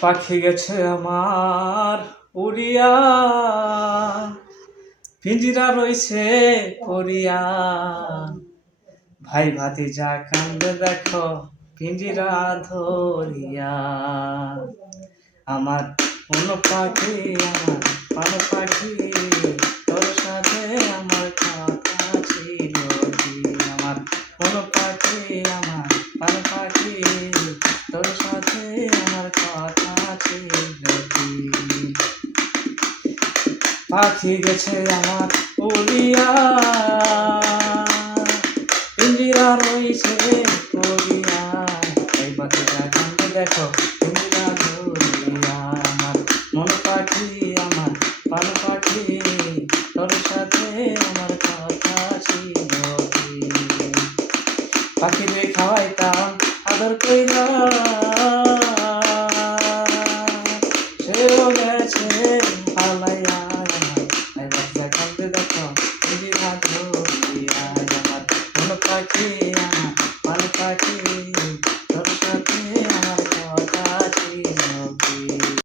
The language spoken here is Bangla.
পাখি গেছে আমার উড়িয়া, পিঞ্জিরা রইছে পড়িয়া। ভাই ভাতিজা কান্দে দেখো পিঞ্জিরা ধরিয়া। আমার মন পাখি, আমার প্রাণ পাখি, তোর সাথে আমার কথা ছিল কি। আমার মন পাখি, আমার প্রাণ পাখি, তোর সাথে আমার কথা ছিল কি। পাখি গেছে আমার উড়িয়া, পিঞ্জিরা রইছে পড়িয়া। এই পাখিটা কান্দে দেখো